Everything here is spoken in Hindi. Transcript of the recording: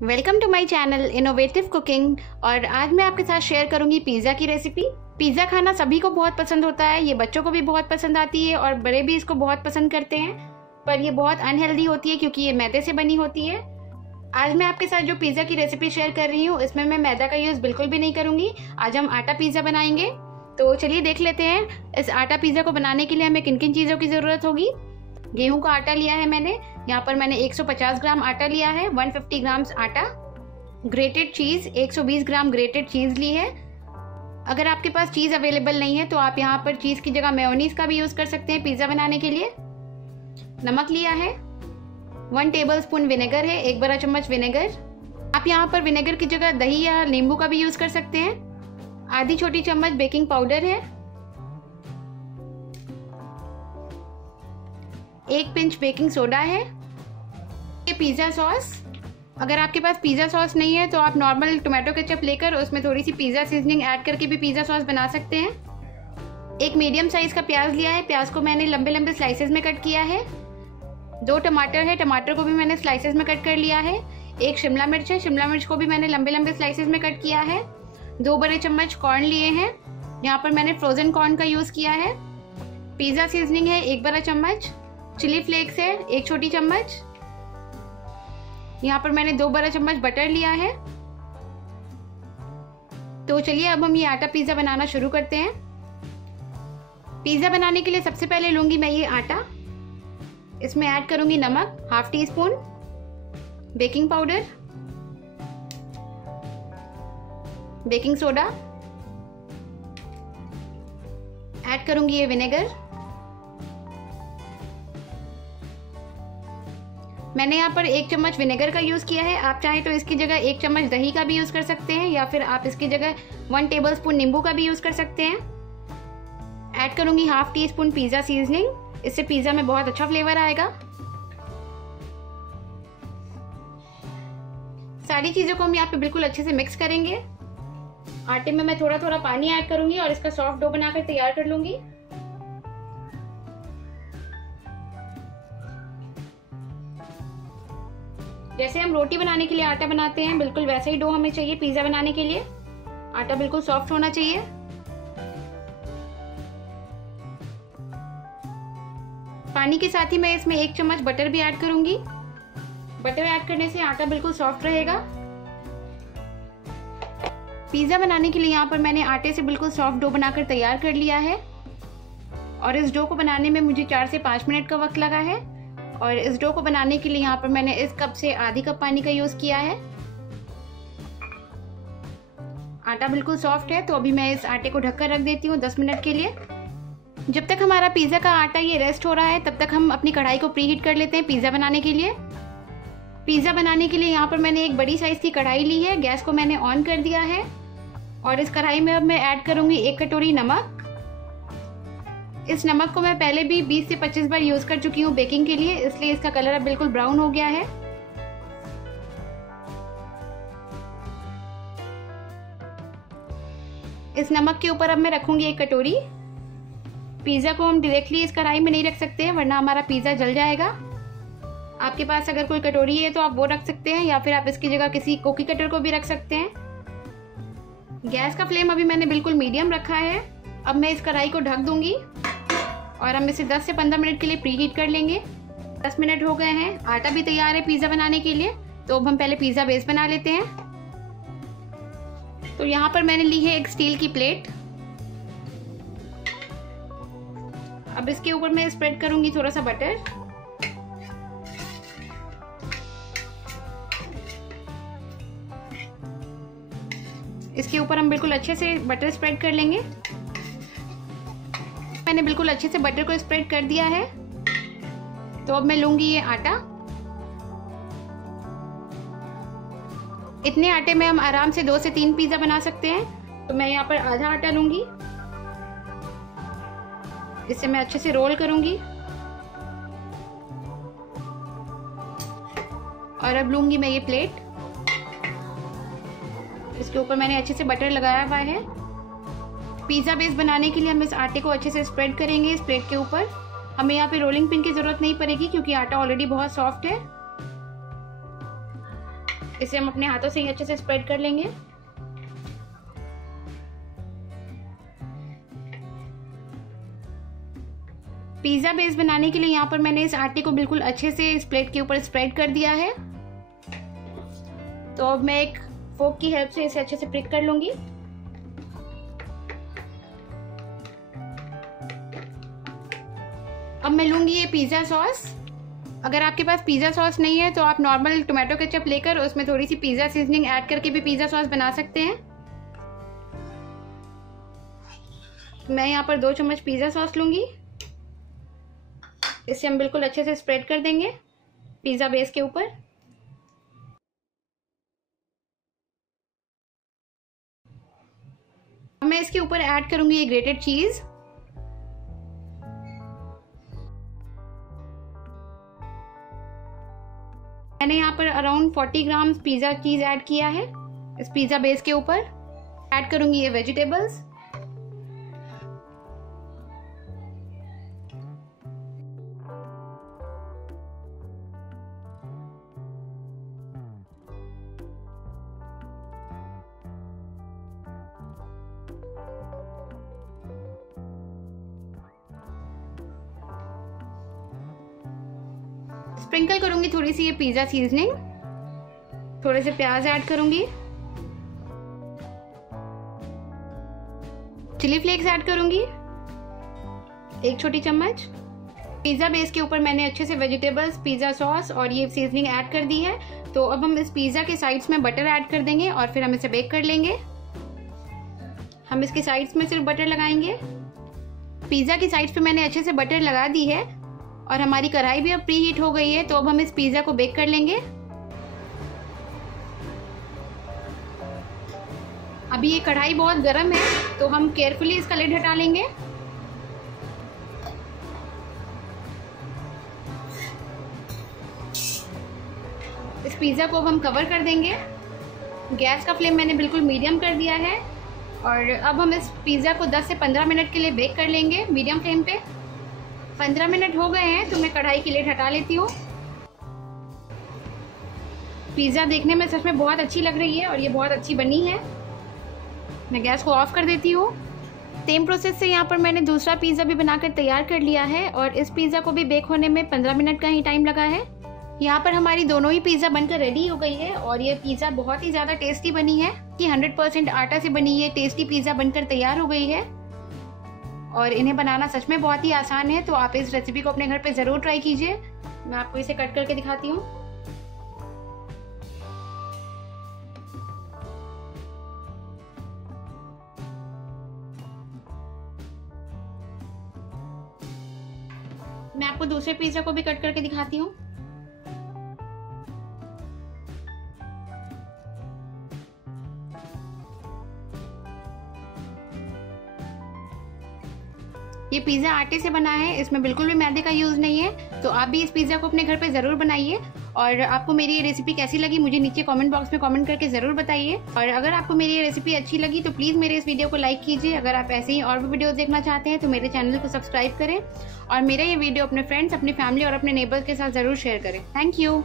Welcome to my channel innovative cooking. और आज मैं आपके साथ शेयर करूंगी पिज़्ज़ा की रेसिपी। पिज़्ज़ा खाना सभी को बहुत पसंद होता है, ये बच्चों को भी बहुत पसंद आती है और बड़े भी इसको बहुत पसंद करते हैं, पर ये बहुत अनहेल्दी होती है क्योंकि ये मैदे से बनी होती है। आज मैं आपके साथ जो पिज़्ज़ा की रेसिपी शेयर कर रही हूँ इसमें मैं मैदा का यूज़ बिल्कुल भी नहीं करूँगी। आज हम आटा पिज़्ज़ा बनाएंगे। तो चलिए देख लेते हैं इस आटा पिज़्ज़ा को बनाने के लिए हमें किन किन चीज़ों की ज़रूरत होगी। गेहूं का आटा लिया है मैंने, यहाँ पर मैंने 150 ग्राम आटा लिया है, 150 ग्राम आटा। ग्रेटेड चीज़ 120 ग्राम ग्रेटेड चीज़ ली है। अगर आपके पास चीज़ अवेलेबल नहीं है तो आप यहाँ पर चीज़ की जगह मेयोनीज का भी यूज़ कर सकते हैं पिज़्ज़ा बनाने के लिए। नमक लिया है, 1 टेबलस्पून विनेगर है, 1 बड़ा चम्मच विनेगर। आप यहाँ पर विनेगर की जगह दही या नींबू का भी यूज़ कर सकते हैं। आधी छोटी चम्मच बेकिंग पाउडर है, 1 पिंच बेकिंग सोडा है। ये पिज़्ज़ा सॉस, अगर आपके पास पिज़्ज़ा सॉस नहीं है तो आप नॉर्मल टोमेटो केचप लेकर उसमें थोड़ी सी पिज़्ज़ा सीजनिंग ऐड करके भी पिज़्ज़ा सॉस बना सकते हैं। एक मीडियम साइज़ का प्याज लिया है, प्याज को मैंने लंबे लंबे स्लाइसेस में कट किया है। 2 टमाटर है, टमाटर को भी मैंने स्लाइसेस में कट कर लिया है। 1 शिमला मिर्च है, शिमला मिर्च को भी मैंने लंबे लंबे स्लाइसेस में कट किया है। 2 बड़े चम्मच कॉर्न लिए हैं, यहाँ पर मैंने फ्रोजन कॉर्न का यूज़ किया है। पिज़्ज़ा सीजनिंग है 1 बड़ा चम्मच। चिली फ्लेक्स है 1 छोटी चम्मच। यहाँ पर मैंने 2 बड़ा चम्मच बटर लिया है। तो चलिए अब हम ये आटा पिज़्ज़ा बनाना शुरू करते हैं। पिज़्ज़ा बनाने के लिए सबसे पहले लूंगी मैं ये आटा, इसमें ऐड करूंगी नमक 1/2 teaspoon, baking powder, baking soda, add करूंगी ये विनेगर। मैंने यहाँ पर 1 चम्मच विनेगर का यूज़ किया है। आप चाहें तो इसकी जगह 1 चम्मच दही का भी यूज़ कर सकते हैं या फिर आप इसकी जगह 1 टेबलस्पून नींबू का भी यूज़ कर सकते हैं। ऐड करूंगी 1/2 टीस्पून पिज़्ज़ा सीजनिंग, इससे पिज़्ज़ा में बहुत अच्छा फ्लेवर आएगा। सारी चीज़ों को हम यहाँ पे बिल्कुल अच्छे से मिक्स करेंगे। आटे में मैं थोड़ा थोड़ा पानी ऐड करूंगी और इसका सॉफ्ट डो बनाकर तैयार कर लूंगी। जैसे हम रोटी बनाने के लिए आटा बनाते हैं बिल्कुल वैसा ही डो हमें चाहिए पिज़्ज़ा बनाने के लिए। आटा बिल्कुल सॉफ्ट होना चाहिए। पानी के साथ ही मैं इसमें 1 चम्मच बटर भी ऐड करूंगी। बटर ऐड करने से आटा बिल्कुल सॉफ्ट रहेगा। पिज़्ज़ा बनाने के लिए यहाँ पर मैंने आटे से बिल्कुल सॉफ्ट डो बनाकर तैयार कर लिया है और इस डो को बनाने में मुझे 4 से 5 मिनट का वक्त लगा है। और इस डो को बनाने के लिए यहाँ पर मैंने इस कप से आधी कप पानी का यूज़ किया है। आटा बिल्कुल सॉफ्ट है तो अभी मैं इस आटे को ढककर रख देती हूँ 10 मिनट के लिए। जब तक हमारा पिज़्ज़ा का आटा ये रेस्ट हो रहा है तब तक हम अपनी कढ़ाई को प्रीहीट कर लेते हैं पिज़्ज़ा बनाने के लिए। पिज़्ज़ा बनाने के लिए यहाँ पर मैंने एक बड़ी साइज़ की कढ़ाई ली है, गैस को मैंने ऑन कर दिया है और इस कढ़ाई में अब मैं ऐड करूँगी 1 कटोरी नमक। इस नमक को मैं पहले भी 20 से 25 बार यूज़ कर चुकी हूँ बेकिंग के लिए, इसलिए इसका कलर अब बिल्कुल ब्राउन हो गया है। इस नमक के ऊपर अब मैं रखूंगी 1 कटोरी। पिज़्ज़ा को हम डायरेक्टली इस कढ़ाई में नहीं रख सकते हैं वरना हमारा पिज़्ज़ा जल जाएगा। आपके पास अगर कोई कटोरी है तो आप वो रख सकते हैं या फिर आप इसकी जगह किसी कुकी कटर को भी रख सकते हैं। गैस का फ्लेम अभी मैंने बिल्कुल मीडियम रखा है। अब मैं इस कढ़ाई को ढक दूंगी और हम इसे 10 से 15 मिनट के लिए प्रीहीट कर लेंगे। 10 मिनट हो गए हैं, आटा भी तैयार है पिज़्ज़ा बनाने के लिए। तो अब हम पहले पिज़्ज़ा बेस बना लेते हैं। तो यहाँ पर मैंने ली है एक स्टील की प्लेट। अब इसके ऊपर मैं स्प्रेड करूंगी थोड़ा सा बटर। इसके ऊपर हम बिल्कुल अच्छे से बटर स्प्रेड कर लेंगे। मैंने बिल्कुल अच्छे से बटर को स्प्रेड कर दिया है। तो अब मैं लूंगी ये आटा। इतने आटे में हम आराम से 2 से 3 पिज़्ज़ा बना सकते हैं। तो मैं यहाँ पर आधा आटा लूंगी, इसे मैं अच्छे से रोल करूंगी और अब लूंगी मैं ये प्लेट। इसके ऊपर मैंने अच्छे से बटर लगाया हुआ है। पिज़्ज़ा बेस बनाने के लिए हम इस आटे को अच्छे से स्प्रेड करेंगे इस प्लेट के ऊपर। हमें यहाँ पे रोलिंग पिन की ज़रूरत नहीं पड़ेगी क्योंकि आटा ऑलरेडी बहुत सॉफ्ट है। इसे हम अपने हाथों से ही अच्छे से स्प्रेड कर लेंगे। पिज़्ज़ा बेस बनाने के लिए यहाँ पर मैंने इस आटे को बिल्कुल अच्छे से इस प्लेट के ऊपर स्प्रेड कर दिया है। तो अब मैं एक फोक की हेल्प से इसे अच्छे से प्रिक कर लूंगी। अब मैं लूंगी ये पिज़्ज़ा सॉस। अगर आपके पास पिज़्ज़ा सॉस नहीं है तो आप नॉर्मल टोमेटो केचप लेकर उसमें थोड़ी सी पिज़्ज़ा सीजनिंग ऐड करके भी पिज़्ज़ा सॉस बना सकते हैं। मैं यहाँ पर 2 चम्मच पिज़्ज़ा सॉस लूंगी। इसे हम बिल्कुल अच्छे से स्प्रेड कर देंगे पिज़्ज़ा बेस के ऊपर। अब मैं इसके ऊपर ऐड करूंगी ये ग्रेटेड चीज। मैंने यहाँ पर अराउंड 40 ग्राम पिज़्ज़ा चीज ऐड किया है इस पिज़्ज़ा बेस के ऊपर। ऐड करूंगी ये वेजिटेबल्स। स्प्रिंकल करूंगी थोड़ी सी ये पिज़्ज़ा सीजनिंग। थोड़े से प्याज ऐड करूंगी। चिली फ्लेक्स ऐड करूंगी 1 छोटी चम्मच। पिज़्ज़ा बेस के ऊपर मैंने अच्छे से वेजिटेबल्स, पिज़्ज़ा सॉस और ये सीजनिंग ऐड कर दी है। तो अब हम इस पिज़्ज़ा के साइड्स में बटर ऐड कर देंगे और फिर हम इसे बेक कर लेंगे। हम इसके साइड्स में सिर्फ बटर लगाएंगे। पिज़्ज़ा की साइड्स पे मैंने अच्छे से बटर लगा दी है और हमारी कढ़ाई भी अब प्री हीट हो गई है। तो अब हम इस पिज़्ज़ा को बेक कर लेंगे। अभी ये कढ़ाई बहुत गर्म है तो हम केयरफुली इसका लिड हटा लेंगे। इस पिज़्ज़ा को अब हम कवर कर देंगे। गैस का फ्लेम मैंने बिल्कुल मीडियम कर दिया है और अब हम इस पिज़्ज़ा को 10 से 15 मिनट के लिए बेक कर लेंगे मीडियम फ्लेम पे। 15 मिनट हो गए हैं तो मैं कढ़ाई की लिड हटा लेती हूँ। पिज़्ज़ा देखने में सच में बहुत अच्छी लग रही है और ये बहुत अच्छी बनी है। मैं गैस को ऑफ कर देती हूँ। सेम प्रोसेस से यहाँ पर मैंने दूसरा पिज़्ज़ा भी बनाकर तैयार कर लिया है और इस पिज़्ज़ा को भी बेक होने में 15 मिनट का ही टाइम लगा है। यहाँ पर हमारी दोनों ही पिज़्ज़ा बनकर रेडी हो गई है और ये पिज़्ज़ा बहुत ही ज़्यादा टेस्टी बनी है कि 100% आटा से बनी ये टेस्टी पिज़्ज़ा बनकर तैयार हो गई है। और इन्हें बनाना सच में बहुत ही आसान है। तो आप इस रेसिपी को अपने घर पे ज़रूर ट्राई कीजिए। मैं आपको इसे कट करके दिखाती हूँ। मैं आपको दूसरे पिज़्ज़ा को भी कट करके दिखाती हूँ। ये पिज़्ज़ा आटे से बना है, इसमें बिल्कुल भी मैदे का यूज़ नहीं है। तो आप भी इस पिज़्ज़ा को अपने घर पे ज़रूर बनाइए। और आपको मेरी ये रेसिपी कैसी लगी मुझे नीचे कमेंट बॉक्स में कमेंट करके ज़रूर बताइए। और अगर आपको मेरी ये रेसिपी अच्छी लगी तो प्लीज़ मेरे इस वीडियो को लाइक कीजिए। अगर आप ऐसे ही और भी वीडियोज़ देखना चाहते हैं तो मेरे चैनल को सब्सक्राइब करें और मेरा ये वीडियो अपने फ्रेंड्स, अपनी फैमिली और अपने नेबर्स के साथ ज़रूर शेयर करें। Thank you.